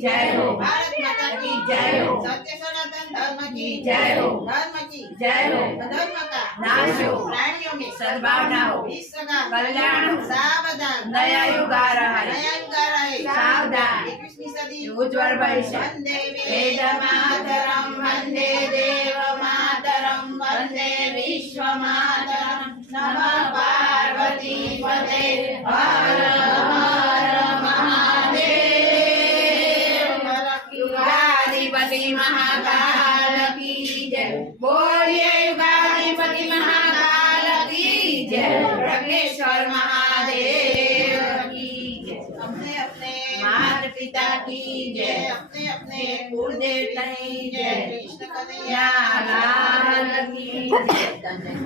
जय हो भारत माता की जय हो सत्य सनातन धर्म की जय हो धर्म की जय हो धर्म का नाश हो प्राणियों में सद्भावना हो विश्व का कल्याण हो सावधान नया युग आ रहा है सावधान 21वीं सदी उज्जवल भविष्य वंदे वेद मातरम वंदे देव मातरम वंदे विश्व मातरम नमः पार्वती पते हर महाकाल की जय बोलिए युगाधिपति महाकाल की जय रत्नेश्वर महादेव की जय अपने अपने माता पिता की जय अपने अपने कुलदेवता की जय कृष्ण कन्हैया लाल की जय।